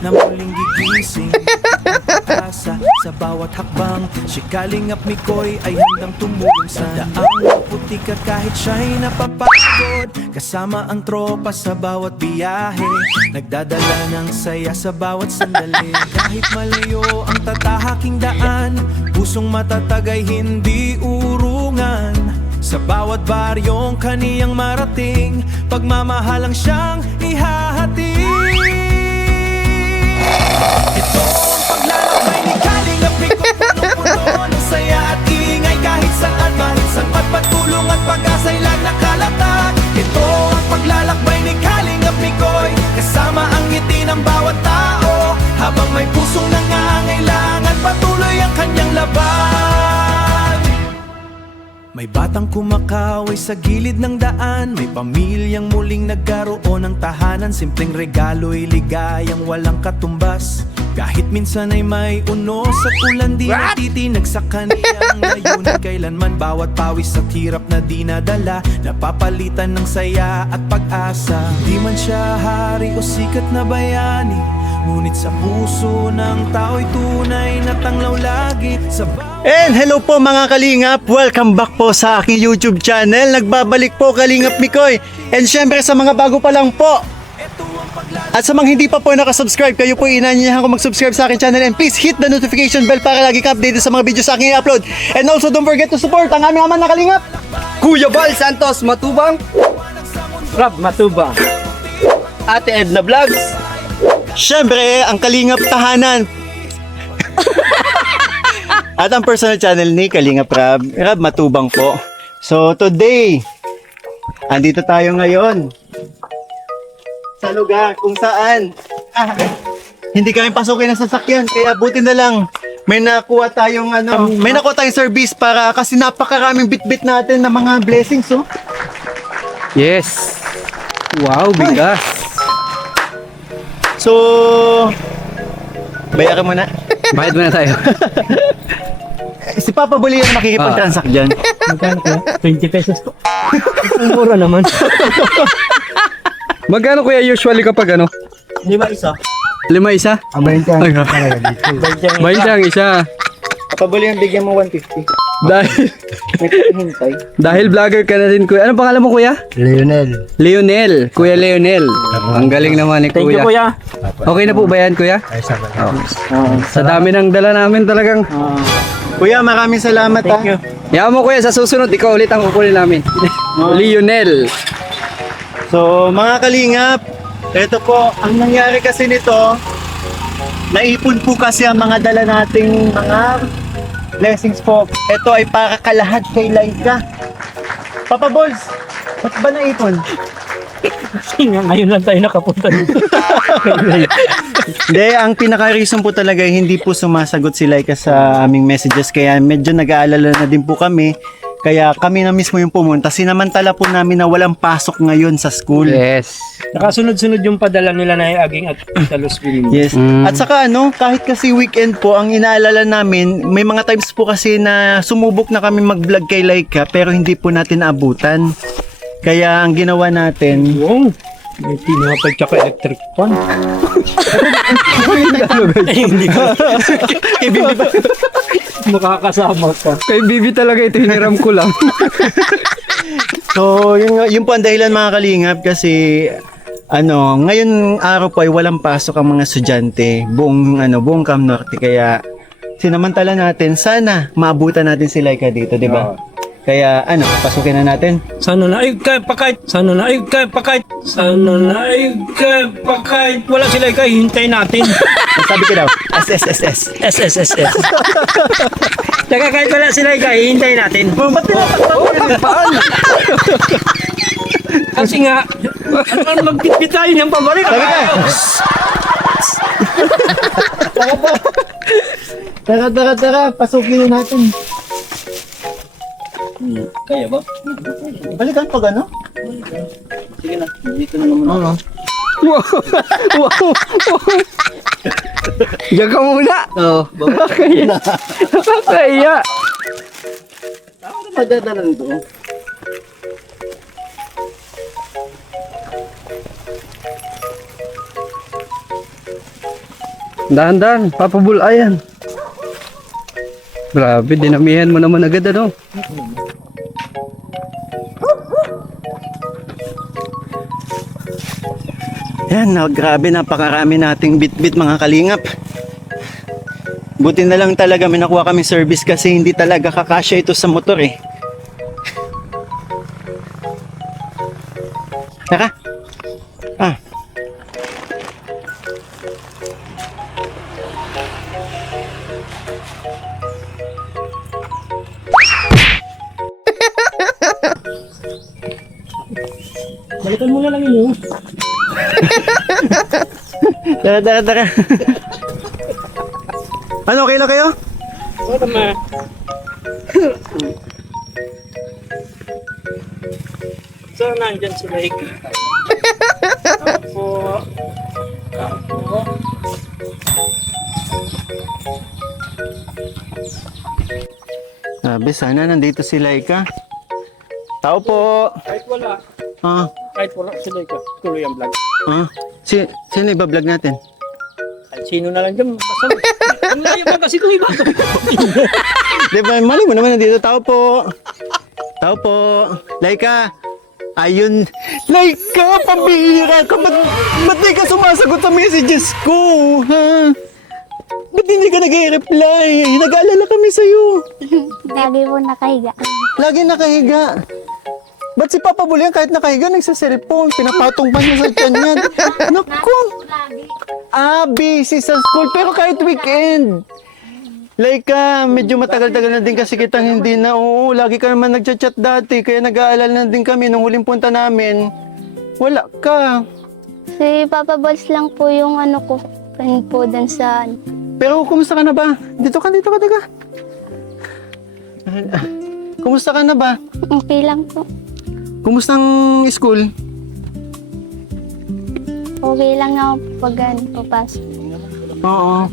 na muling gigising ang pag-asa sa bawat hakbang. Si Kalingap Mikoy ay handang tumulong sa daang puti ka kahit siya'y napapagod. Kasama ang tropa sa bawat biyahe, nagdadala ng saya sa bawat sandali. Kahit malayo ang tatahaking daan, pusong matatag ay hindi urungan. Sa bawat baryong kaniyang marating, pagmamahalang siyang ihahatid. Ito ang paglalakbay ni Kalingap Mikoy, punong-puno ng saya at ingay. Kahit saan, kahit saan, pagpatulong at pag-asa'y lang nakalatag. Ito ang paglalakbay ni Kalingap Mikoy, kasama ang ngiti ng bawat tao. Habang may pusong nangangailangan, patuloy ang kanyang laban. May batang kumakaway sa gilid ng daan, may pamilyang muling nagkaroon ng tahanan. Simpleng regalo'y ligayang walang katumbas. Kahit minsan ay may unos at ulan, di natitinag sa kaniyang layunin kailanman. Bawat pawis at hirap na dinadala, napapalitan ng saya at pag-asa. Di man siya hari o sikat na bayani, ngunit sa puso ng tao'y tunay na tanglaw lagi sa And hello po mga Kalingap, welcome back po sa aking YouTube channel. Nagbabalik po Kalingap Mikoy. And syempre sa mga bago pa lang po, at sa mga hindi pa po nakasubscribe, kayo po inanyayahan ko mag-subscribe sa aking channel. And please hit the notification bell para lagi ka updated sa mga videos sa aking i-upload. And also don't forget to support ang aming ama na Kalingap, Kuya Bal Santos Matubang, Rob Matubang, Ate Edna Vlogs. syempre ang Kalingap Tahanan at ang personal channel ni Kalingap Rob Matubang po. So today, andito tayo ngayon sa lugar kung saan hindi kami pasukin ng sasakyan, kaya buti na lang may nakuha tayong service para, kasi napakaraming bitbit natin ng mga blessings, oh. Yes. Wow, bigas. So bayaran mo na. Bayad muna tayo. Si Papa Buli ang makikipag-transact dyan. Magkano ko? 20 pesos po. Ang mura naman. Magkano kuya usually kapag ano? 5 isa. 5 isa? Ang 20 ang Ay, dito. 20 ang isa. Papa Buli ang bigyan mo 150. Dahil, May hintay. dahil vlogger ka na rin kuya. Anong pangalan mo kuya? Lionel. Leonel. Kuya Leonel. Ang galing naman ni Thank you, kuya. kuya. Okay na po ba yan kuya? Ay, sabi. Sa dami ng dala namin talagang. Kuya, maraming salamat. Thank you. Yaman mo kuya, sa susunod ikaw ulit ang kukunin namin. Leonel. So mga Kalingap, ito po, ang nangyari kasi nito, naipon po kasi ang mga dala nating mga blessings po. Ito ay para kalahat kay Laika. Papa Balls, ba't ba naipon? Kasi nga, ngayon lang tayo nakapunta dito. Hindi, ang pinaka-reason po talaga hindi po sumasagot si Laika sa aming messages, kaya medyo nag-aalala na din po kami. Kaya kami na mismo yung pumunta. Sinamantala po namin na walang pasok ngayon sa school. Yes. Nakasunod-sunod yung padala nila na Aging at Talos Bilin. Yes. At saka kahit kasi weekend po, ang inaalala namin, may mga times po kasi na sumubok na kami mag-vlog kay Laika pero hindi po natin naabutan. Kaya ang ginawa natin, Yung, may tinapay tsaka electric fan. Hindi ka. Makakasama ka. Kay Bibi talaga ito, hiniram ko lang. so yun po ang dahilan mga Kalingap, kasi ngayon araw po ay walang pasok ang mga estudyante buong Cam Norte, kaya sinamantala natin, sana maabutan natin si Laika dito, di ba? Kaya pasukin na natin. Sana na ay kay pakait. Sana na ay kay pakait. Sana na ay kay pakait. Wala sila kay hintay natin. Sabi ko daw, SSSS. SSSS. Teka, kahit wala sila kay hintay natin. Ba't tinatakpan mo yung paan? Kasi nga, magpitpit tayo ng pabalik. Tara, pasukin na natin. Kaya ba? Balikan pag ano? Sige na, dito na naman. Wow. Wow. Diyan ka muna. Oo, Nakakaya. Nakakaya. ako na madadalan to. Dahan-dahan, papabul, ayan. Grabe, dinamihan mo naman agad ano. Yan, grabe, napakarami nating bit-bit mga kalingap. Buti na lang talaga may nakuha kami service kasi hindi talaga kakasya ito sa motor eh. Tara. Ah. Balikan mo na lang yun. Tara. Ano, okay lang kayo? Oo naman. So, nandyan si Lake. Opo. Sabi, sana nandito si Laika. Tao po. Kahit wala. Ah, Kahit wala si Lake. Tuloy ang vlog. sino iba-vlog natin? Kahit sino na lang dyan. Basta mo. Ang layo ka kasi kung iba. Di ba, mali mo naman nandito. Tao po. Tao po. Laika. Ayun. Laika, pambihira ka. Ba't di ka sumasagot sa messages ko? Ha? Ba't hindi ka nag-reply? Nag-aalala kami sa'yo. Lagi po nakahiga. Lagi nakahiga. Ba't si Papa Bulian kahit nakahiga nagsa-cellphone? Pinapatong pa niya sa tiyan niya. Naku. Busy sa school. Pero kahit weekend. Laika, medyo matagal-tagal na din kasi kitang hindi na. Oo, lagi ka naman nagchat-chat dati. Kaya nag-aalala na din kami nung huling punta namin. Wala ka. Si Papa Balls lang po yung ano ko. Friend po dun sa... Pero kumusta ka na ba? Dito ka. Kumusta ka na ba? Okay lang po. Kumusta ang school? Okay lang ako pag papasok. Oo.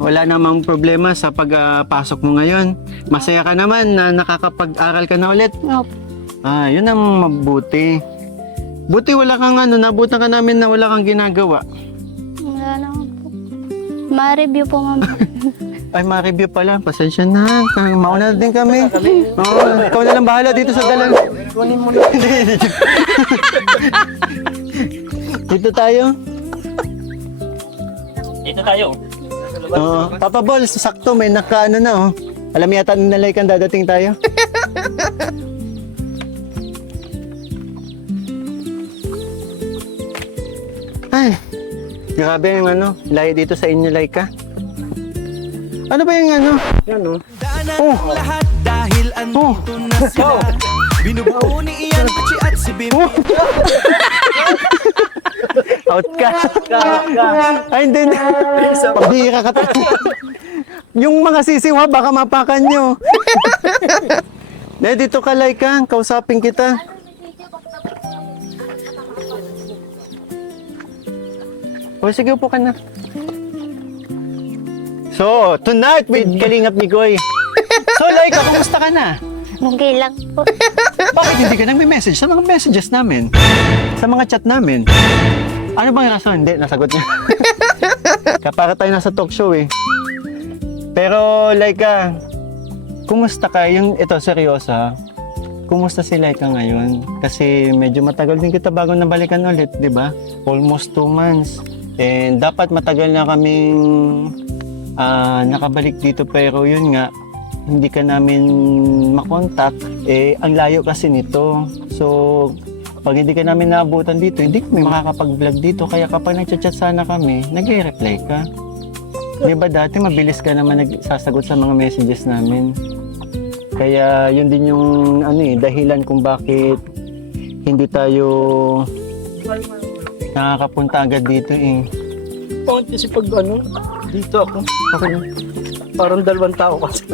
Wala namang problema sa pagpasok mo ngayon. Masaya ka naman na nakakapag-aral ka na ulit. Opo. Yun ang mabuti. Buti wala kang nabutan ka namin na wala kang ginagawa. Wala naman po. Ma-review po ma'am. Ay, ma-review pala. Pasensya na. Mauna na din kami. Oo, ikaw na lang bahala dito sa dalan. Kunin mo na. Dito tayo. Dito tayo. Oo. Papa Ball, sakto. May nakaano na oh. Alam yata ng Laika dadating tayo. Ay, grabe yung lahi dito sa inyo, Laika. Ano ba yung Yan o. Daanan Oh. ang lahat dahil andito na sila. Binubuo ni Ian Pucci at si Bim. Out ka. Ay, hindi na. Pabira ka tayo. Yung mga sisiw ha, baka mapakan nyo. Dito ka, Laika. Kausapin kita. O, sige, upo ka na. So, tonight with Kalingap Migoy. So, Laika, kumusta ka na? Okay lang po. Bakit hindi ka nagme-message sa mga messages namin? Sa mga chat namin? Ano bang rason? Hindi, nasagot niya. Kapara tayo nasa talk show eh. Pero, Laika, kumusta ka? Ito, seryoso ha? Kumusta si Laika ngayon? Kasi medyo matagal din kita bago nabalikan ulit, di ba? Almost 2 months. And dapat matagal na kaming nakabalik dito pero yun nga, hindi ka namin makontak. Ang layo kasi nito. So, pag hindi ka namin naabutan dito, hindi kami makakapag-vlog dito. Kaya kapag nagchat-chat sana kami, nag-reply ka. Di ba dati mabilis ka naman nagsasagot sa mga messages namin. Kaya yun din yung dahilan kung bakit hindi tayo nakakapunta agad dito eh. Bakit kasi pag dito ako. Parang 2 tao kasi.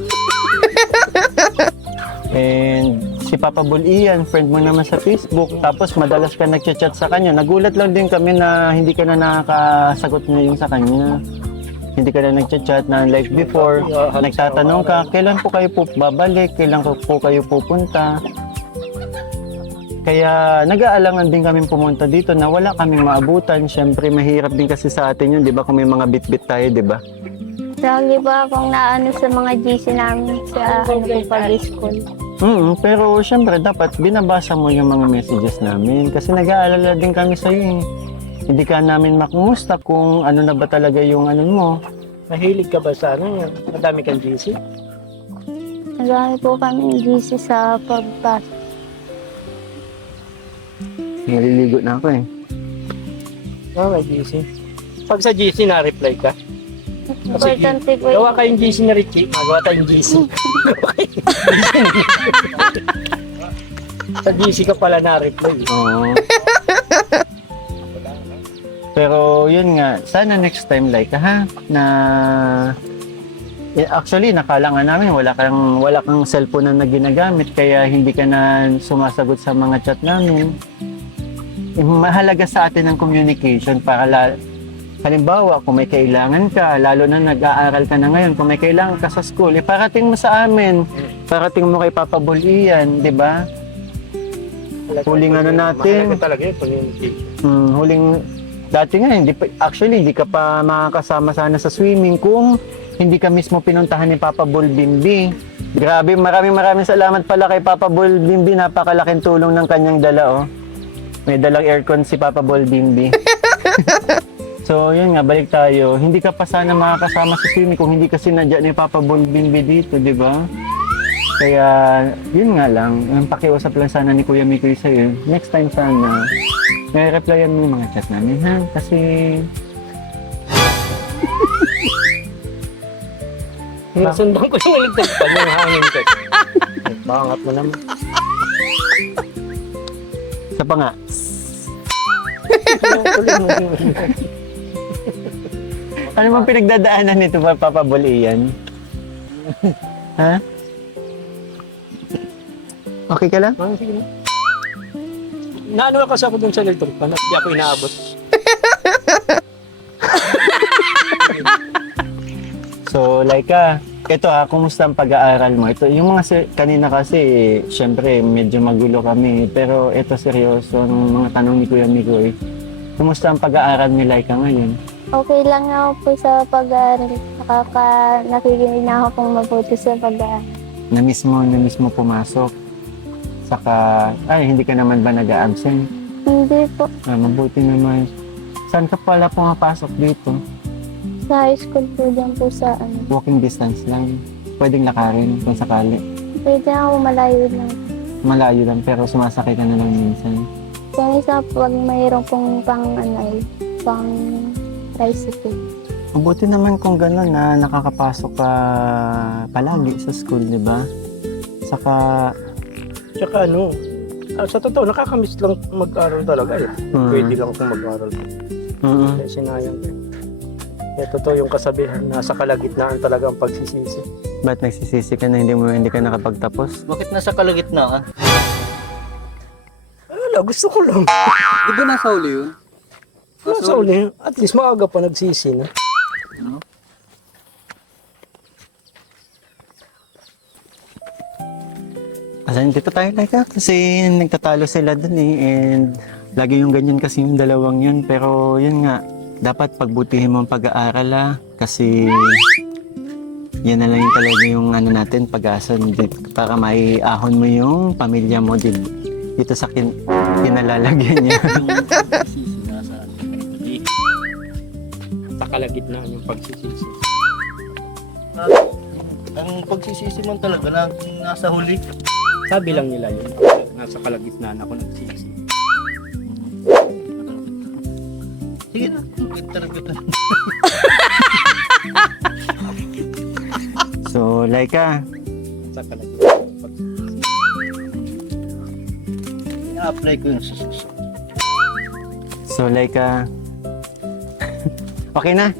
And si Papa Bull Ian, friend mo naman sa Facebook, tapos madalas ka nagchat-chat sa kanya. Nagulat lang din kami na hindi ka na nakakasagot ngayon sa kanya. Hindi ka na nagchat-chat na like before. Nagtatanong ka, kailan po kayo babalik? Kailan po kayo pupunta? Kaya nag-aalangan din kami pumunta dito na wala kaming maabutan. Siyempre, mahirap din kasi sa atin yun, di ba? Kung may mga bit-bit tayo, di ba? Lagi ba akong naano sa mga GC namin sa ano po pag-school? Pero siyempre, dapat binabasa mo yung mga messages namin. Kasi nag-aalala din kami sa'yo eh. Hindi ka namin makumusta kung ano na ba talaga yung ano mo. Mahilig ka ba sa ano? Madami kang GC? Nagami po kami GC sa pagpasok. Naliligo na ako eh. May GC. Pag sa GC, na-reply ka? Importante po Gawa kayong GC na Richie. Magawa tayong GC. Sa GC ka pala na-reply. Oo. Pero yun nga, sana next time like ha, na actually nakala nga namin wala kang cellphone na ginagamit kaya hindi ka na sumasagot sa mga chat namin. Mahalaga sa atin ang communication para halimbawa kung may kailangan ka, lalo na nag-aaral ka na ngayon, kung may kailangan ka sa school, parating mo sa amin, parating mo kay Papa Bol Ian, di ba? Huling ano natin, Mahalaga talaga yun, communication. huling dati nga hindi ka pa makakasama sana sa swimming kung hindi ka mismo pinuntahan ni Papa Bol Bimbi. Grabe, maraming salamat pala kay Papa Bol Bimbi, napakalaking tulong ng kanyang dala oh. May dalang aircon si Papa Bol Bimbi. So yun nga, balik tayo. Hindi ka pa sana makakasama sa swimming kung hindi ka sinadya ni Papa Bol Bimbi dito, di ba? Kaya yun nga lang, ang pakiusap lang sana ni Kuya Mikoy sa'yo. Next time sana, nare-replyan mo yung mga chat namin, ha? Kasi... Nasundan ko yung electric pan, yung hangin ko. Bangat mo naman. Sa pa nga. Ano bang pinagdadaanan nito ba, Papa Bol Ian? Ha? Okay ka lang? Sige na. Naano kasi ako dun sa electric pan at di ako inaabot. So, Laika, ito kumusta ang pag-aaral mo? Ito, yung mga kanina kasi, syempre, medyo magulo kami. Pero ito seryoso, ng mga tanong ni Kuya Mikoy. Kumusta ang pag-aaral ni Laika ngayon? Okay lang ako po sa pag-aaral. Nakikinig na ako pong mabuti sa pag-aaral. Na-miss mo pumasok? Saka, hindi ka naman ba nag-absent? Hindi po. Mabuti naman. Saan ka pala pumapasok dito? Sa high school po dyan po sa ano. Walking distance lang. Pwedeng lakarin kung sakali. Pwede ako malayo lang. Malayo lang pero sumasakay ka na lang minsan. Kung isa pag mayroon pong pang tricycle. Mabuti naman kung gano'n na nakakapasok ka palagi sa school, di ba? Saka, Tsaka ano, sa totoo, nakakamiss lang mag-aral talaga eh. Pwede lang akong mag-aral. Kaya sinayang ko. Kaya totoo yung kasabihan, nasa kalagitnaan talaga ang pagsisisi. ba't nagsisisi ka na hindi ka nakapagtapos? Bakit nasa kalagitnaan? Wala, gusto ko lang. Di ba nasa uli yun? Nasa uli, at least maaga pa nagsisi na. Asan dito tayo, Laika? Kasi nagtatalo sila dun eh. And lagi yung ganyan kasi yung dalawang yun. Pero yun nga, dapat pagbutihin mo ang pag-aaral kasi yan na lang yung talaga yung ano natin, pag-asa para maiahon mo yung pamilya mo dito sa kinalalagyan niya. Sa kalagitnaan yung pagsisisi. Ang pagsisisi mo talaga na nasa huli. Sabi lang nila yun, nasa kalagitnaan ako nagsisi. Sige na, talaga. So, Laika, Sa kalagitnaan yung pagsisisi. I-apply ko yung susunod. so Laika, okay na?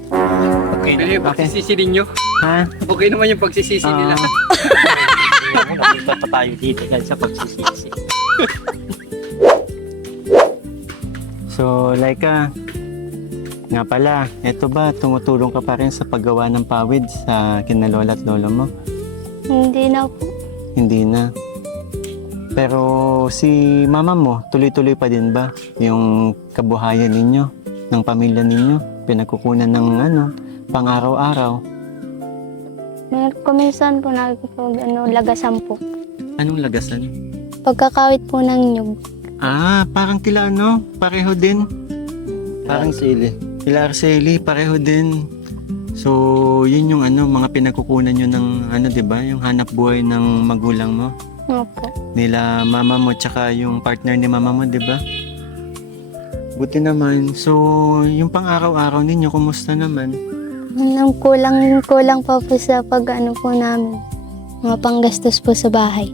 Okay na. Pero yung pagsisisi ninyo, Ha? okay naman yung pagsisisi nila. Nakita pa tayo dito dahil sa pagsisisi. So, Laika, nga pala, eto ba, tumutulong ka pa rin sa paggawa ng pawid sa kinalola at lolo mo? Hindi na po. Hindi na. Pero si mama mo, tuloy-tuloy pa din ba yung kabuhayan ninyo, ng pamilya ninyo? Pinagkukunan ng pang-araw-araw. Kuminsan po nakikipag lagasan po. Anong lagasan? Pagkakawit po ng nyug. Parang kila pareho din. Parang kila Arceli, pareho din. So, yun yung mga pinagkukunan nyo ng di ba? Yung hanap buhay ng magulang mo. Opo. Nila mama mo tsaka yung partner ni mama mo, di ba? Buti naman. So, yung pang-araw-araw ninyo, kumusta naman? Nang kulang pa po sa po namin. Mga panggastos po sa bahay.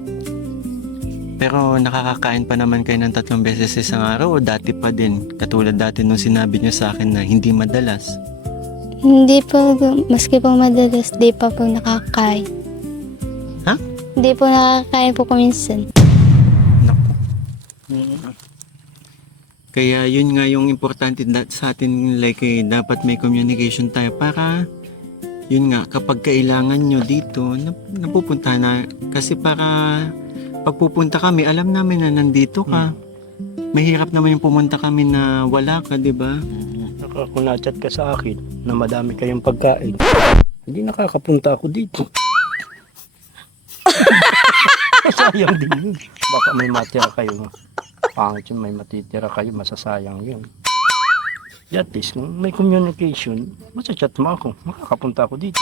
Pero nakakakain pa naman kayo ng 3 beses sa isang araw o dati pa din? Katulad dati nung sinabi nyo sa akin na hindi madalas. Hindi po, maski po madalas, di pa po nakakain. Ha? Hindi po nakakain po kuminsan. Naku. Kaya yun nga yung importante sa atin, like dapat may communication tayo para yun nga kapag kailangan nyo dito napupunta na, kasi para pagpupunta kami alam namin na nandito ka. Mahirap naman yung pumunta kami na wala ka, di ba? Saka kung na-chat ka sa akin na madami kayong pagkain, hindi nakakapunta ako dito. Sayang din yun. Baka may matira kayo. Pangit yun, may matitira kayo, masasayang yun. At least, kung may communication, masachat mo ako, makakapunta ako dito.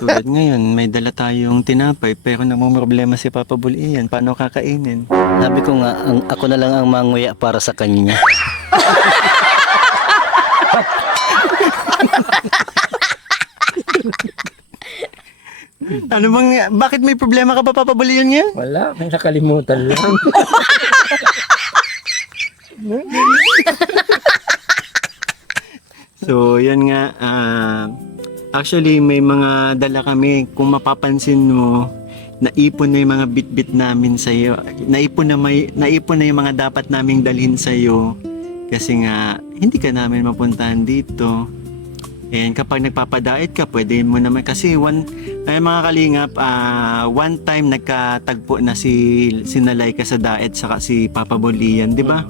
Tulad ngayon, may dala tayong tinapay pero namumroblema si Papa Bulian. Paano kakainin? Sabi ko nga, ako na lang ang manguya para sa kanya. Ano bang, bakit may problema ka pa, Papa Bulian niya? Wala, may nakalimutan lang. So, yan nga. Actually, may mga dala kami. Kung mapapansin mo, naipon na yung mga bit-bit namin sa'yo. Naipon na yung mga dapat naming dalhin sa'yo. Kasi nga, hindi ka namin mapuntahan dito. And kapag nagpapadait ka, pwede mo naman. Kasi mga kalingap, one time nagkatagpo na si Nalay sa daet saka si Papa Bolian, di ba?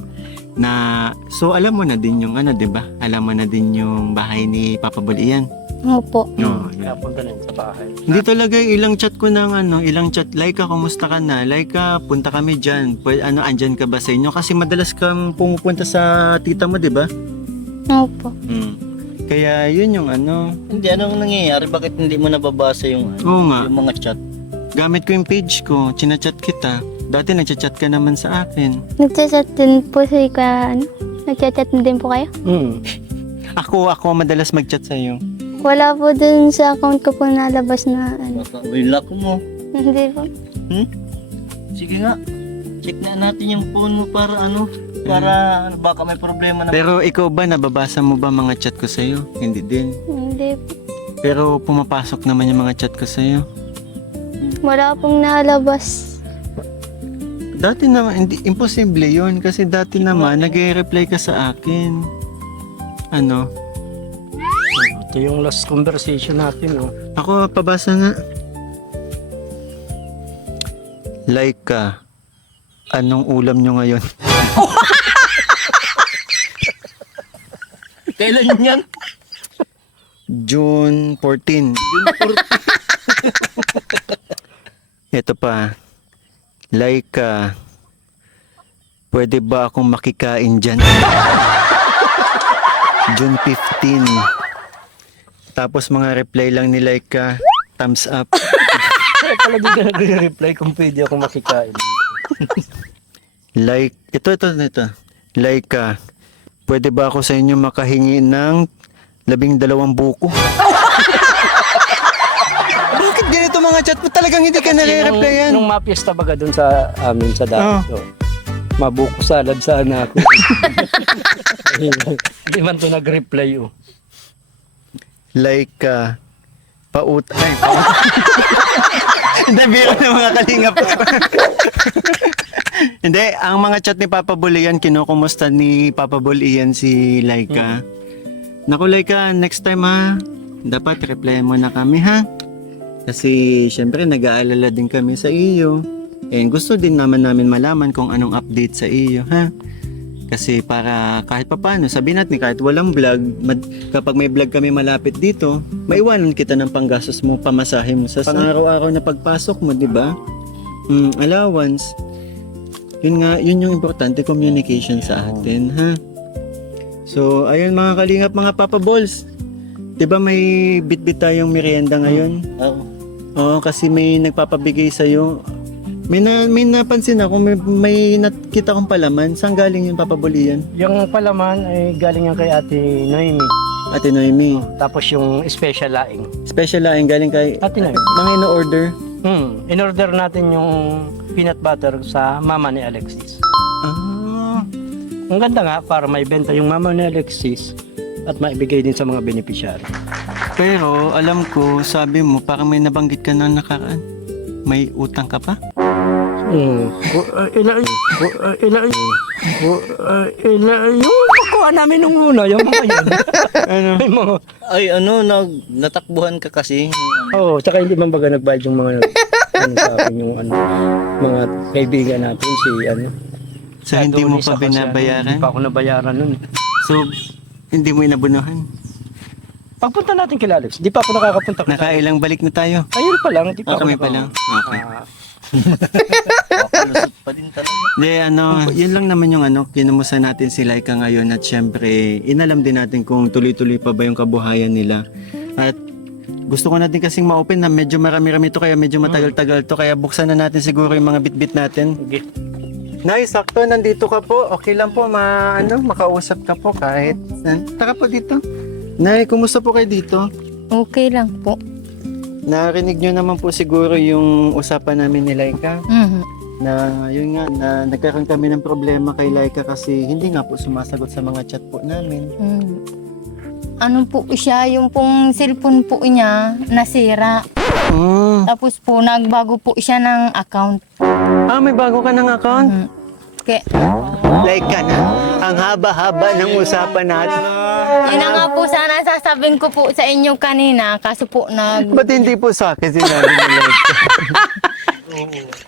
So alam mo na din yung di ba? Alam mo na din yung bahay ni Papa Bolian. Opo. No, Napunta na yun sa bahay. hindi talaga ilang chat ko ng ilang chat. Laika, kumusta ka na? Laika, punta kami diyan. Andyan ka ba sa inyo? Kasi madalas kang pumupunta sa tita mo, di ba? Opo. Kaya yun yung Hindi, anong nangyayari? Bakit hindi mo nababasa yung, Oo nga. yung mga chat? Gamit ko yung page ko, chinachat kita. Dati nagchat ka naman sa akin. Nagchat din po si nagchat din po kayo? Ako madalas magchat sa iyo. Wala po dun sa account ko po nalabas na Baka lock mo. Hindi po. Sige nga. Check na natin yung phone mo para baka may problema na. Pero ikaw ba, nababasa mo ba mga chat ko sa iyo? Hindi din. Hindi po. Pero pumapasok naman yung mga chat ko sa iyo. Wala pong nalabas. Dati naman, imposible yun. Kasi dati naman, nag-reply ka sa akin. Ito yung last conversation natin. Ako, pabasa nga. Laika, anong ulam nyo ngayon? Kailan yan? June 14. Ito pa. Laika, pwede ba akong makikain dyan? June 15. Tapos mga reply lang ni Laika, thumbs up. Kaya pala di ka nagre-reply kung pwede ako makikain. Ito. Laika, pwede ba ako sa inyo makahingi ng 12 buko? Bakit ganito mga chat mo? Talagang hindi ka nare-replyan. Nung mapiesta baga dun sa amin sa dati. Mabuko salad sana ako. Hindi man to nag-reply. Laika, Hindi, biro ng mga kalingap. Hindi, ang mga chat ni Papa Bulian, kinukumusta ni Papa Bulian si Laika. Naku Laika, next time ha, dapat reply mo na kami ha. Kasi syempre nag-aalala din kami sa iyo. gusto din naman namin malaman kung anong update sa iyo, ha? Kasi para kahit papano, sabihin natin kahit walang vlog, kapag may vlog kami malapit dito, maiwanan kita ng panggastos mo, pamasahe mo sa pang-araw-araw na pagpasok mo, di ba? Allowance. Yun yung importante, communication sa atin, ha? So, ayun mga kalingap, mga Papa Balls. Di ba may bit-bit tayong merienda ngayon? Oo. Oo, kasi may nagpapabigay sa'yo. May napansin ako, may nakita kong palaman. Saan galing yung papabulian? Yung palaman ay galing yan kay Ate Noemi. Ate Noemi. Tapos yung special laing. Special laing galing kay Ate Noemi. mga ino-order. In-order natin yung peanut butter sa mama ni Alexis. Ah, Ang ganda nga para maibenta yung mama ni Alexis at maibigay din sa mga beneficiary. pero alam ko, sabi mo, parang may nabanggit ka na nakaraan. May utang ka pa? Yung pakuha namin nung una, yung mga yun. May mga, Ay, natakbuhan ka kasi. tsaka hindi man baga nagbayad yung mga sa akin yung mga kaibigan natin So, hindi mo Adonis pa ako binabayaran? Hindi pa ako nabayaran nun. So, hindi mo inabunuhan? Pagpunta natin kila Alex, di pa ako nakakapunta. Nakailang balik na tayo? Ayun pa lang, di pa ako Kami pa lang? Okay. Makalusot pa din talaga. Yun lang naman yung kinumusta natin si Laika ngayon at syempre, inalam din natin kung tuloy-tuloy pa ba yung kabuhayan nila. At gusto ko natin kasing ma-open na medyo marami-rami to kaya medyo matagal-tagal to kaya buksan na natin siguro yung mga bit-bit natin. Okay. Nay, sakto, nandito ka po. Okay lang po, makausap ka po kahit. Tara po dito. Nay, kumusta po kayo dito? Okay lang po. Narinig nyo naman po siguro yung usapan namin ni Laika. Na yun nga, na nagkaroon kami ng problema kay Laika kasi hindi nga po sumasagot sa mga chat po namin. Ano po siya, yung pong cellphone po niya nasira. Tapos po nagbago po siya ng account. May bago ka ng account? Kaya, Laika na, ang haba-haba ng usapan natin. yun na nga po sana sasabihin ko po sa inyo kanina, kaso po Ba't hindi po sa akin sinabi ni Laika?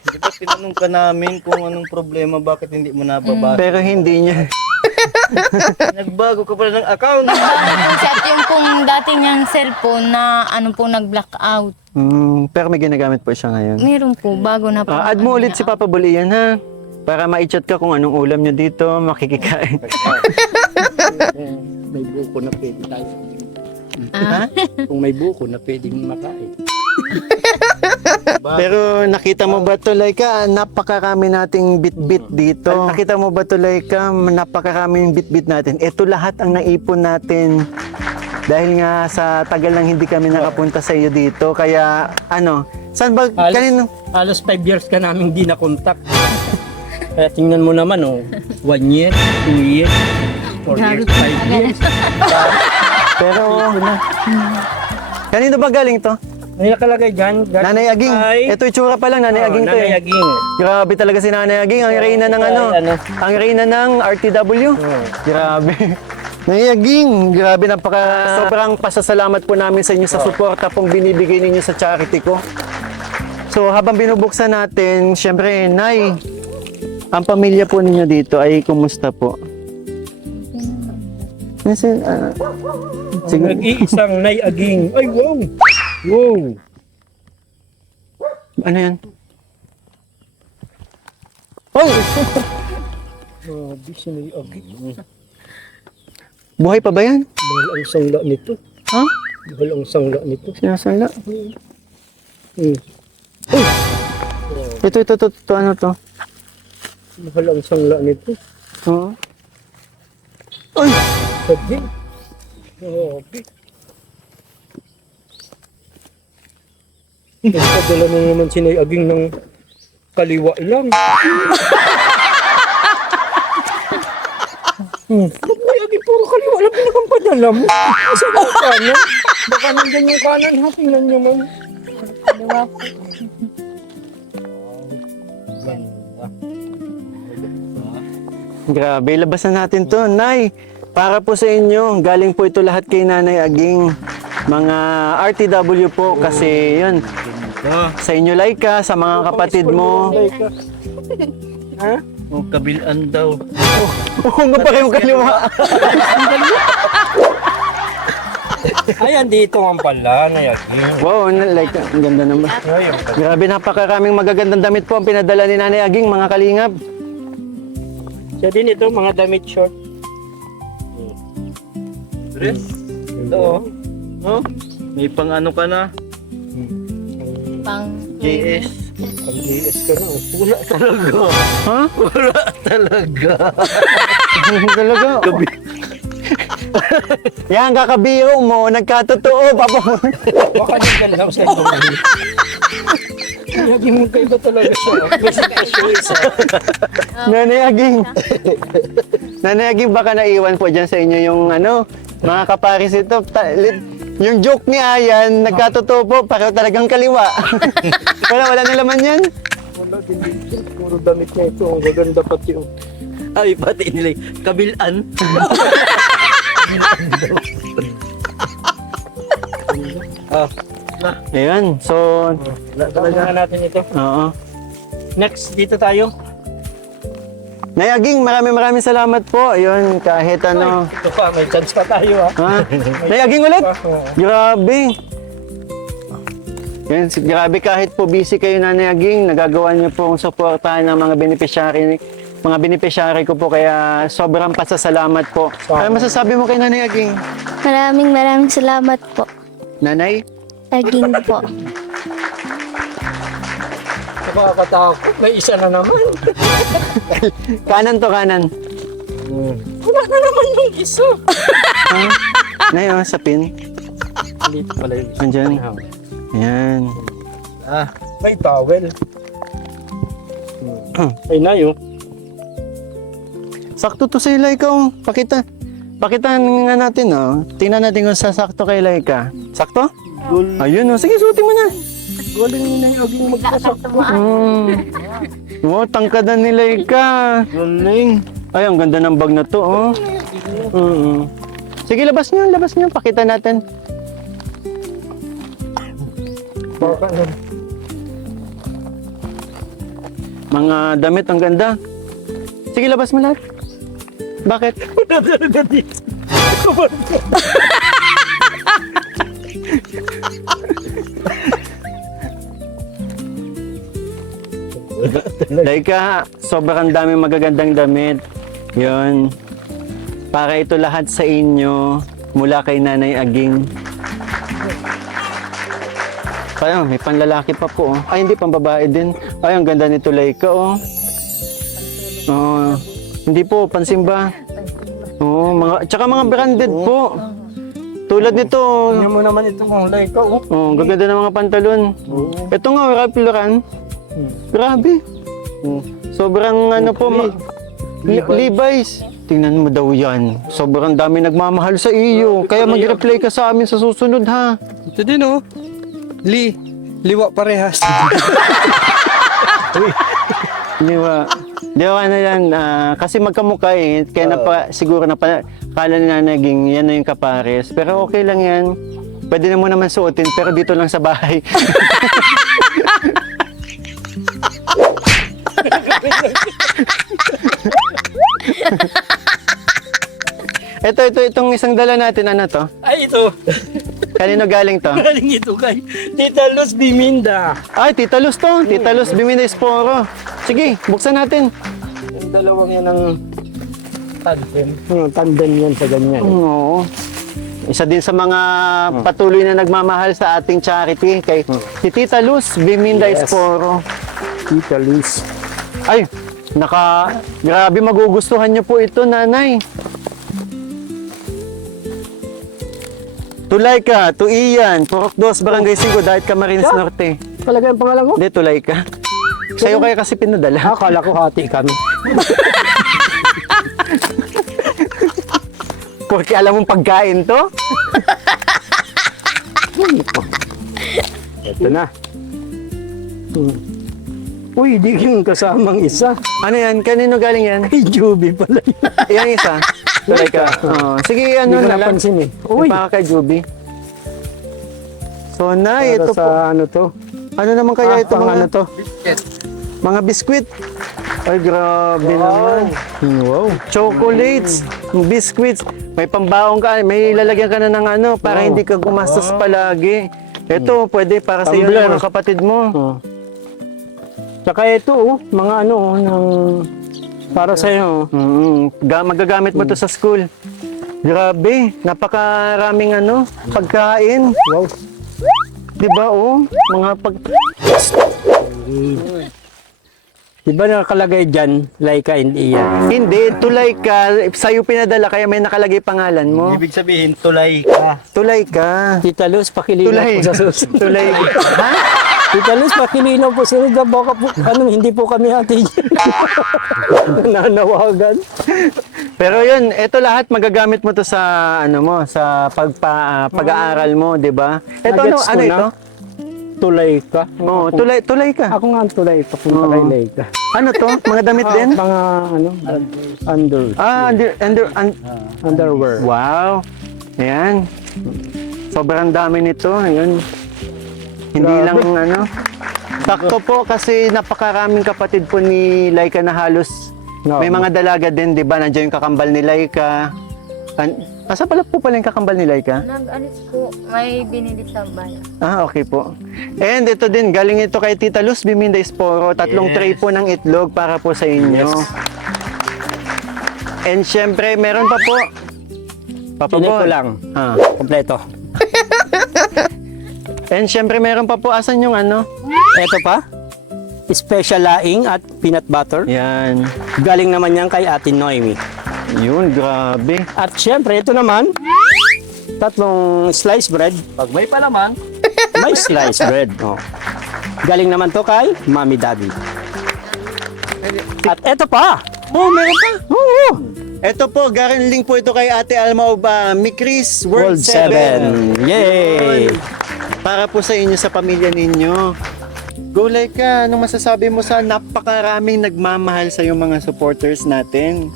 Di ba tinanong ka namin kung anong problema, bakit hindi mo nababasa? Pero hindi niya. Nagbago ka pala ng account. nagbago po siya at yung pong dati niyang cellphone na nag-blackout. Pero may ginagamit po siya ngayon. Meron po, bago na po. Add mo ulit si Papa Bulian, ha? Para ma-chat ka kung anong ulam niyo dito, makikikain. May buko na pwede tayo. Ha? Kung may buko na pwedeng makain. Pero nakita mo ba to, Laika? Napakarami nating bit-bit dito. Nakita mo ba to, Laika? Napakaraming bit-bit natin. Ito lahat ang naipon natin. Dahil nga sa tagal lang hindi kami nakapunta sa iyo dito. Kaya, saan ba? Halos 5 years ka namin di na-contact. Kaya tingnan mo naman, 1 year, 2 years, 4 years, 5 years. Pero, kanino ba galing to? May nakalagay dyan. Nanay Aging. Ito itsura pa lang, Nanay Aging to Nanay eh. Aging. Grabe talaga si Nanay Aging. Ang reyna ng ang reyna ng RTW. Grabe. Nanay Aging, grabe sobrang pasasalamat po namin sa inyo sa suporta pong binibigay ninyo sa charity ko. So habang binubuksan natin, syempre, Nay, ang pamilya po ninyo dito ay kumusta po? Sige. Nag-iisang Nay Aging. Ay, wow! Wow! Ano yan? Oh! Grabe si Nay Aging. Buhay pa ba yan? Mahal ang sangla nito. Ha? Mahal ang sangla nito. Sinasala? Hmm. Ito, ano to? Mahal ang sangla nito. Oo. Ay! Sabi. Grabe. Nagpadala na naman si Nay Aging ng kaliwa lang. Nay Aging, puro kaliwa lang pinakapadala mo. Sa kanan. Baka nandyan yung kanan, ha? Tingnan nyo man. Grabe, labas na natin to. Nay, para po sa inyo, galing po ito lahat kay Nanay Aging. Mga RTW po kasi yun. Sa inyo, Laika, sa mga kapatid mo. Ha? Oh, kabilaan daw. Oo nga pa kayong kaliwa. Ayan, dito ang pala. Nayaging. Wow, Laika, ang ganda naman. Ayun. Grabe, napakaraming magagandang damit po ang pinadala ni Nanay Aging, mga kalingap. Siya din ito, mga damit short. Dress? Ito oh. May pang ano ka na? Pang JS. Pag-iis ka na. Wala talaga. Ha? Wala talaga. Talaga. Yan, kakabiro mo, nagkatotoo, papa. Baka din ka lang sa ito. Naging magkaiba talaga siya. Basic issue isa. Nanay Aging. Nanay Aging, baka naiwan po dyan sa inyo yung ano, mga kaparis ito. Yung joke ni Ayan, nagkatotoo po, pareho talagang kaliwa. wala na laman yan. Wala din siya. Puro damit niya ito. Ang gaganda pati yung... Ay, pati nila. Kabilaan. Ayan, so, Talaga natin ito. oo. Next, dito tayo. Nay Aging, maraming salamat po. Ayun, kahit ano. Ito pa, may chance pa tayo ha. Ha? Nay Aging ulit? Oo. Grabe. Yan, grabe kahit po busy kayo, Nanay Aging, nagagawa niyo po ang suportahan ng mga beneficiary ko po, kaya sobrang pasasalamat po. Ano masasabi mo kay Nanay Aging? Maraming salamat po. Nanay? Aging po. Nakakatakot. May isa na naman. Kanan to, kanan. Wala na naman yung isa. Nay, oh, sa pin. Dito pala yung isa. Andyan. Ayan. May towel. Ay na yun. Sakto to sa Laika, oh. Pakita nga natin, oh. Tingnan natin kung sasakto kay Laika. Sakto? Ayun, oh. Sige, suotin mo na. Galing na yung aging magkasakto. Oh, tangkadan ni Laika. Galing. Ay, ang ganda ng bag na to, oh. Sige, labas niyo. Pakita natin. Baka na. Mga damit, ang ganda. Sige, labas mo lahat. Bakit? Wala talaga dito. Laika, sobrang daming magagandang damit. Yun. Para ito lahat sa inyo, mula kay Nanay Aging. Parang may panlalaki pa po. Oh. Ay, hindi, pambabae din. Ay, ang ganda nito, Laika, oh. Oh, hindi po, pansimba. Oh, tsaka mga branded po. Tulad nito. Tingnan mo naman ito kung like ka. Oh. Oh, ang gaganda ng mga pantalon. Ito nga, Ralph Lauren. Grabe. Sobrang ano po, Levi's. Tingnan mo daw yan. Sobrang dami nagmamahal sa iyo. Kaya mag-reply ka sa amin sa susunod, ha? Ito din oh. Liwa parehas. Di ba? Di ba ano yan? Kasi magkamukha eh. Kaya siguro kala na naging yan na yung kapares. Pero okay lang yan. Pwede na mo naman suotin, pero dito lang sa bahay. Itong isang dala natin, ano to? Ay, ito. Kanino galing to? Galing ito kay Tita Luz Biminda. Ay, Tita Luz to. Tita Luz Biminda Esporo. Sige, buksan natin. Yung dalawang yan ng tandem. Tandem yan sa ganyan. Oo. Isa din sa mga patuloy na nagmamahal sa ating charity kay si Tita Luz Biminda Esporo. Tita Luz. Ay, grabe, magugustuhan niyo po ito, Nanay. Tulayka, to Ian, Purok 2, Barangay 5, Dahit Camarines Norte. Talaga yung pangalan mo? Hindi, Tulayka. Sa'yo kaya kasi pinadala. Akala ko hati kami. Porque alam mong pagkain to? Ito na. Uy, di yung kasamang isa. Ano yan? Kanino galing yan? Ay, Juby pala yun. Yan isa. Tulayka. Oh. Sige, ano Hindi ko na lang. napansin eh. Uy. Para kay Juby. So, Nay, Para ito po. sa ano to? Ano naman kaya ito? pang Mga, ano to? mga biskwit. Ay, grabe naman. Wow. Chocolates, biscuits. May pambaong ka, may lalagyan ka na ng ano para hindi ka gumastos palagi. Ito, pwede para sa iyo Tumbler. ng mga kapatid mo. Oh. Tsaka ito, mga ano, para sa'yo. Magagamit mo to sa school. Grabe, napakaraming ano, pagkain. Wow. Diba, mga Di ba nakalagay dyan, Laika and Ian? Hindi, tulay ka, sa'yo pinadala kaya may nakalagay pangalan mo. Ibig sabihin, tulay ka. Tulay ka. Tita Luz, pakilinaw Tulay. po sa susunod. Tulay. Ha? Tita Luz, pakilinaw po sa susunod. Baka po, hindi po kami ate. Nananawagan. Pero yun, ito lahat magagamit mo to sa ano mo, sa pag-aaral mo, 'di ba? Ito Nagets ko ano na. ito? Tulay ka. Oh, tulay ka. Ako nga ang tulay, papunta kay Laika. Ano to? Mga damit din? Mga underwear. Wow. Ayan. Sobrang dami nito. Ayan. Hindi lang ano. Sakto po kasi napakaraming kapatid po ni Laika na halos No. may mga dalaga din, 'di ba? Nandiyan yung kakambal ni Laika. Asa pala po pala yung kakambal ni Laika? Nag-alis po, may binili sa bayan. Ah, okay po. And ito din, galing ito kay Tita Luz Biminda Esporo. 3 tray po ng itlog para po sa inyo. And syempre, meron pa po. Pili ko lang. Ah. Kompleto. And syempre, meron pa po. Asan yung ano? Ito pa. Special laing at peanut butter. Yan. Galing naman yan kay Ate Noemi. Yun, grabe. At syempre, ito naman, 3 slice bread. Pag may palaman, May slice bread. Oh. Galing naman to kay Mommy Daddy. At ito pa. Oh, meron pa. Oo. Ito po, galing link po ito kay Ate Alma Uba, Mikris World, World 7. 7. Yay! Para po sa inyo, sa pamilya ninyo. Go Laika, anong masasabi mo sa napakaraming nagmamahal sa yung mga supporters natin?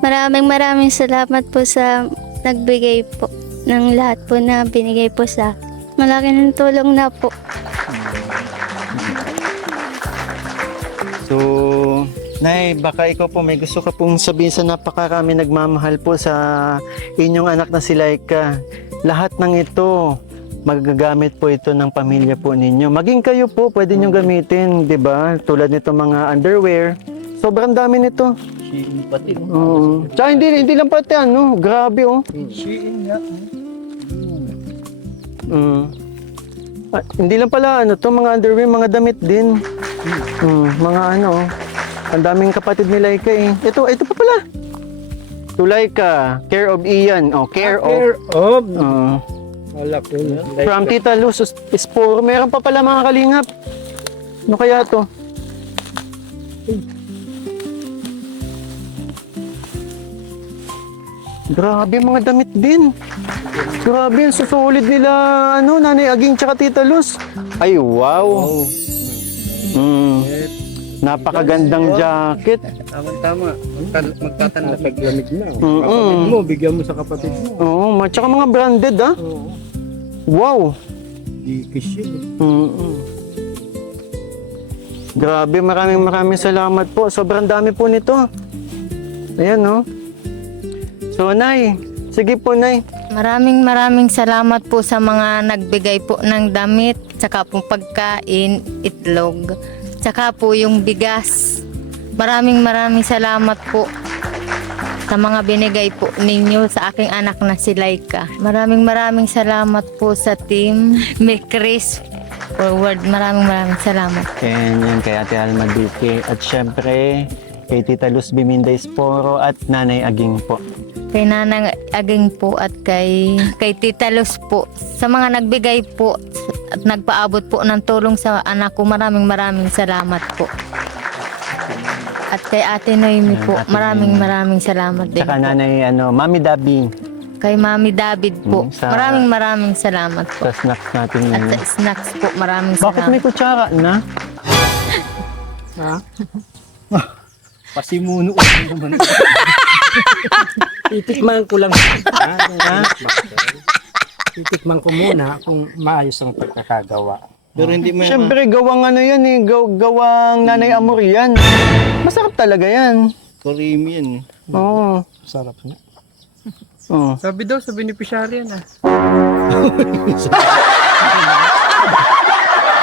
Maraming salamat po sa nagbigay po ng lahat po na binigay po sa akin. Malaki ng tulong na po. So, Nay, baka ikaw po may gusto ka pong sabihin sa napakarami nagmamahal po sa inyong anak na si Laika. Lahat ng ito, magagamit po ito ng pamilya po ninyo. Maging kayo po, pwede nyo gamitin, di ba? Tulad nito mga underwear. Sobrang dami nito. Shein pati. Oo. Tsaka hindi lang pati ano, grabe Shein nga. Hindi lang pala ano to, mga underwear, mga damit din. Mga ano, ang daming kapatid ni Laika eh. Ito pa pala. To Laika, care of Ian. Oh, care of. Wala po. From Tita Luz Esporo. Meron pa pala mga kalingap. Ano kaya to? Grabe, mga damit din. Grabe, ang susulit nila, ano, Nanay Aging tsaka Tita Luz. Ay, wow. Napakagandang jacket. Tama. Magtatanda paglamig na. Mm-mm. Mo, bigyan mo sa kapatid mo. Oo, tsaka mga branded, ah. Wow. Dikis yun. Grabe, maraming salamat po. Sobrang dami po nito. Ayan, no? So, Nay, sige po, Nay. Maraming salamat po sa mga nagbigay po ng damit, tsaka po pagkain, itlog, tsaka po yung bigas. Maraming salamat po sa mga binigay po ninyo sa aking anak na si Laika. Maraming salamat po sa team Mikris Forward. Maraming salamat. And yan kay Ate Alma Duque. At syempre, kay Tita Luz Biminda Esporo at Nanay Aging po. Kay Nanang Aging po at kay Tita Luz po. Sa mga nagbigay po at nagpaabot po ng tulong sa anak ko, maraming salamat po. At kay Ate Noemi po, Ate maraming salamat din Tsaka po. Nanay, Mami Dabi. Kay Mami David po, Sa- maraming salamat po. Sa snacks natin At yun. sa snacks po, maraming Bakit may salamat. kutsara na? Pasimuno naman. Titikman ko lang. Titikman ko muna kung maayos ang pagkakagawa. Pero hindi mo Siyempre, gawang ano yan eh, gawang Nanay Amor yan. Masarap talaga yan. Karimi yan eh. Oo. Sarap na. Oo. Sabi daw sa beneficiary yan ah.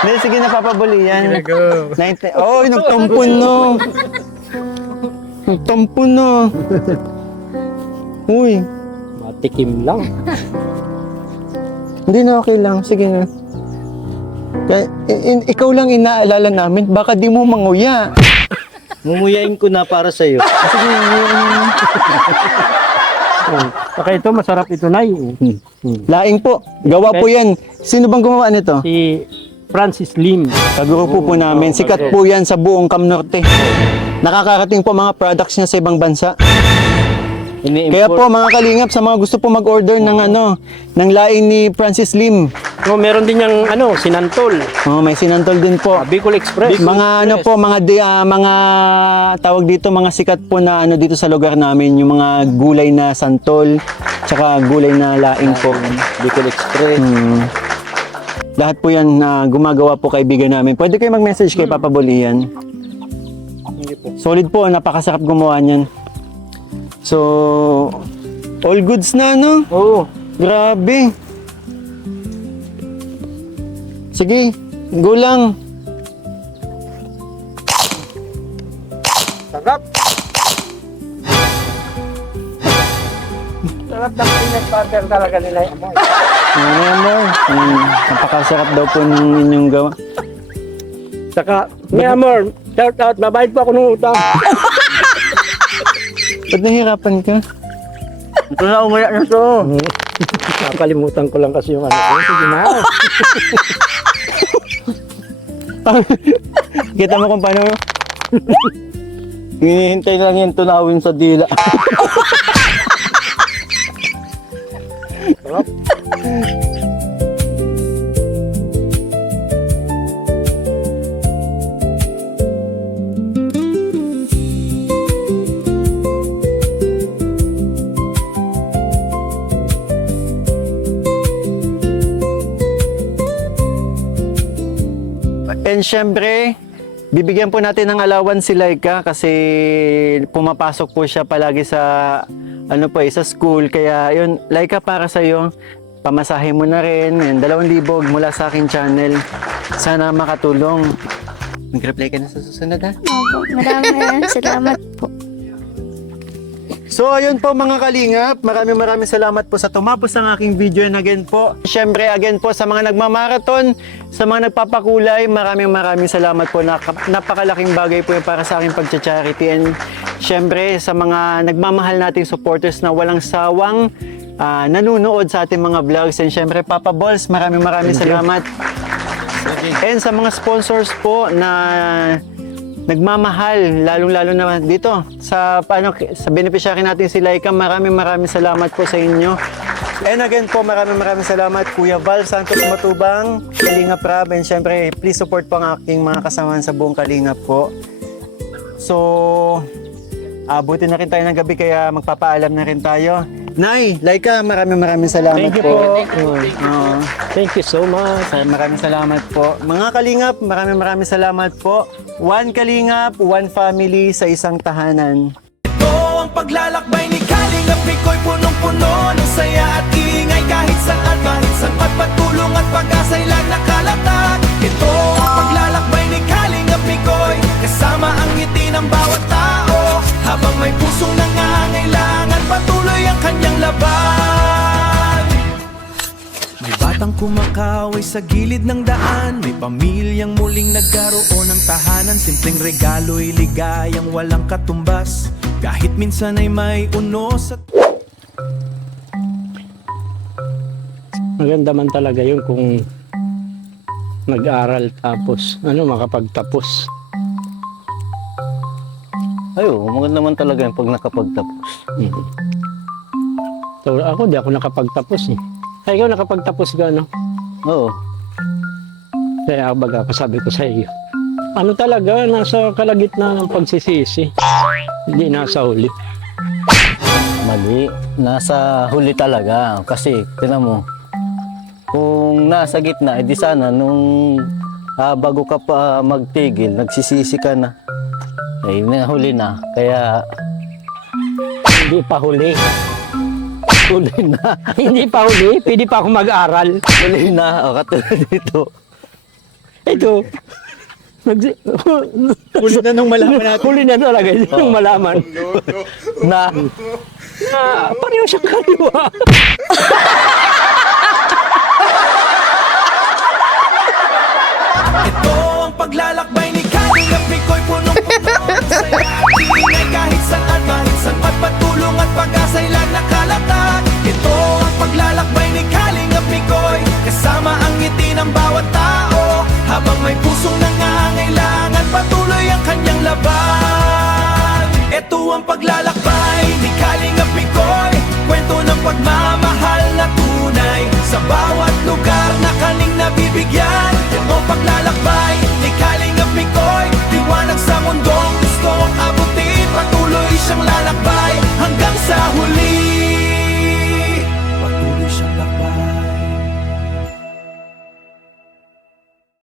Hindi, sige, napapabuli yan. Go. Oh, nagtampon no. Nagtampon no. Uy, Matikim lang. hindi na okay lang. Sige na. Ikaw lang inaalala namin. Baka di mo manguya. Mumuyain ko na para sa'yo. Sige, Saka ito, masarap ito, Nay. laing po. Gawa po yan. Sino bang gumawa nito? Si Francis Lim. Kagrupo po namin. Sikat po yan sa buong Camnorte. Nakakarating po mga products niya sa ibang bansa. Kaya po mga kalingap, sa mga gusto po mag-order ng ng laing ni Francis Lim. No, meron din yung sinantol. Oh, may sinantol din po. Bicol Express. Mga po, mga tawag dito, mga sikat po na dito sa lugar namin, yung mga gulay na santol, tsaka gulay na laing po. Bicol Express. Lahat po yan na gumagawa po kaibigan namin. Pwede kayo mag-message kay Papa Boli yan. Solid po, napakasarap gumawa niyan. So, all goods na, no? Oo. Grabe. Sige, gulang. Sarap. Sarap ng peanut butter talaga nila yung amoy. Napakasarap daw po ng inyong gawa. Saka, may amor, shout out, babayad po ako ng utang. Ba't nahihirapan ka? Ito na umaya na to. Nakalimutan ko lang kasi yung ko. Sige na. Kita mo kung paano. Hinihintay lang yan tunawin sa dila. And syempre, bibigyan po natin ng allowance si Laika kasi pumapasok po siya palagi sa sa school. Kaya yun, Laika, para sa iyo, pamasahe mo na rin. Yan, 2,000 mula sa aking channel. Sana makatulong. Mag-reply ka na sa susunod, ha? Opo, maraming salamat po. So ayun po mga kalingap, maraming salamat po sa tumapos ng aking video, and again po, syempre again po sa mga nagmamarathon, sa mga nagpapakulay, maraming salamat po. Napakalaking bagay po yung para sa aking pagcha-charity, and syempre sa mga nagmamahal nating supporters na walang sawang nanonood sa ating mga vlogs, and syempre Papa Balls, maraming salamat. And sa mga sponsors po na nagmamahal, lalong-lalo na dito sa beneficiary natin si Laika, maraming salamat po sa inyo. And again po, maraming salamat Kuya Val Santos Matubang, Kalingap Rab, and syempre please support po ang aking mga kasamahan sa buong Kalingap po. So, abutin na rin tayo ng gabi, kaya magpapaalam na rin tayo. Nay, Laika, maraming salamat Thank you po. Thank you so much. Maraming salamat po. Mga Kalingap, maraming salamat po. One Kalingap, one family sa isang tahanan. Ito ang paglalakbay ni Kalingap Mikoy, punong-puno ng saya at ingay, kahit saan, kahit saan, pagpatulong at pag-asa'y lang nakalatag. Ito ang paglalakbay ni Kalingap Mikoy, kasama ang ngiti ng bawat tao, habang may pusong nangangailangan, patuloy ang kanyang laban. May batang kumakaway sa gilid ng daan, may pamilyang muling nagkaroon ng tahanan, simpleng regalo'y ligayang walang katumbas, kahit minsan ay may unos at Maganda man talaga yun kung nag-aral tapos makapagtapos. Ayo, maganda naman talaga yung pag nakapagtapos. So, di ako nakapagtapos eh. Ay, ikaw nakapagtapos ka, no? Oo. Kaya baga, pasabi ko sa iyo. Talaga, nasa kalagitnaan ng pagsisisi. Hindi nasa huli. Mali. Nasa huli talaga. Kasi, tinan mo, kung nasa gitna, edi sana nung bago ka pa magtigil, nagsisisi ka na. Ay, nahuli na. Kaya, Hindi pa huli. huli na. Hindi pa huli. Pwede pa ako mag-aral. Huli na. O, katulad dito. Ito. Huli na nung malaman natin. Huli na talaga yung malaman. Na, Pareho siyang kaliwa. Ito ang paglalakbay ni Kalingap Picoy, punong-puno ng saya at ingay kahit saan, kahit saan patulong at pag-asa'y lang nakalatag. Ito ang paglalakbay ni Kalingap Picoy, kasama ang ngiti ng bawat tao, habang may pusong nangangailangan, patuloy ang kanyang laban. Ito ang paglalakbay ni Kalingap Picoy, kwento ng pagmamahal na tunay, sa bawat lugar na kaning nabibigyan. Ito ang paglalakbay ni Kalingap